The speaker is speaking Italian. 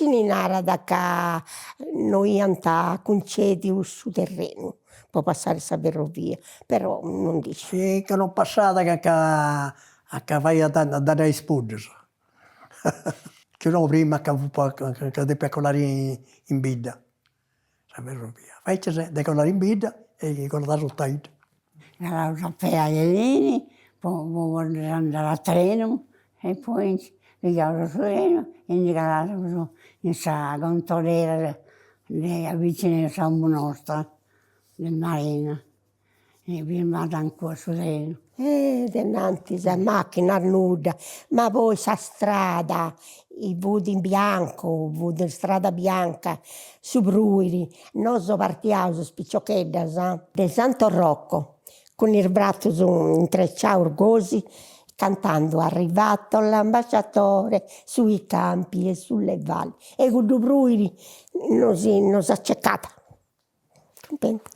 immagini nara da ca noi anta concediu su terrenu po passare sa ferrovia, però non dice. Sì, che non passata che a vai a dare ai spuddos. Che no prima che decolare in bidda, la ferrovia. Invece decolare in bidda e con la rotaia. Era a Ielini, poi andare a treno e poi pigliavo il treno e andavo in sa controlera vicino a San Buonosta, del Marina. E filmata ancora su treno. Tenanti sa macchina nuda, ma poi sa strada, i vudi in bianco, vudi strada bianca, su Bruiri, noso partiaus picciocheddas del Santo Rocco, con i bracci intrecciaus gosi, cantando arrivato l'ambasciatore sui campi e sulle valli. E con Bruiri nos accecata. Contenta.